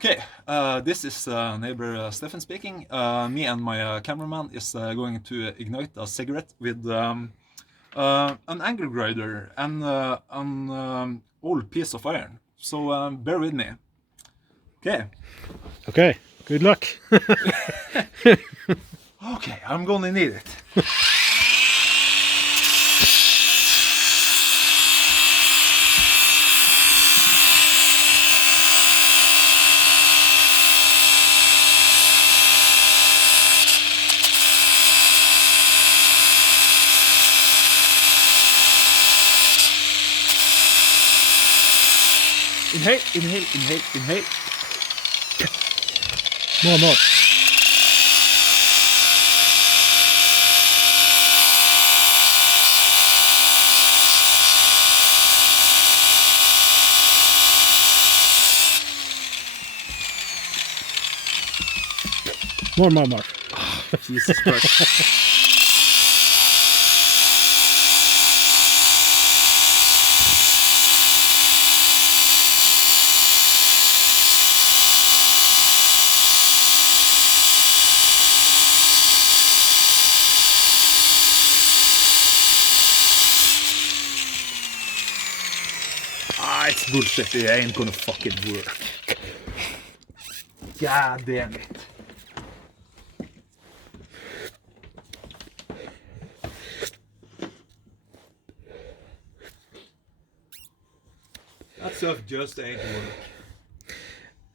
Okay, this is neighbor Stefan speaking. Me and my cameraman is going to ignite a cigarette with an angle grinder and an old piece of iron. So bear with me. Okay. Okay, good luck. Okay, I'm gonna need it. Inhale, inhale, inhale, inhale. More. More. Jesus Christ. It's bullshit. It ain't gonna fucking work. God damn it. That stuff just ain't work.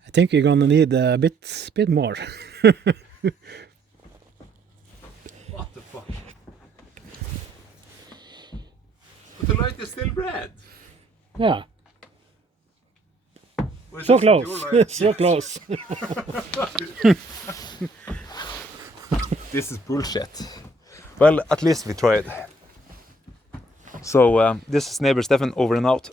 I think you're gonna need a bit more. What the fuck? But the light is still red. Yeah, Or is so this your close. light? So close. This is bullshit. Well, at least we tried. So this is neighbor Stefan over and out.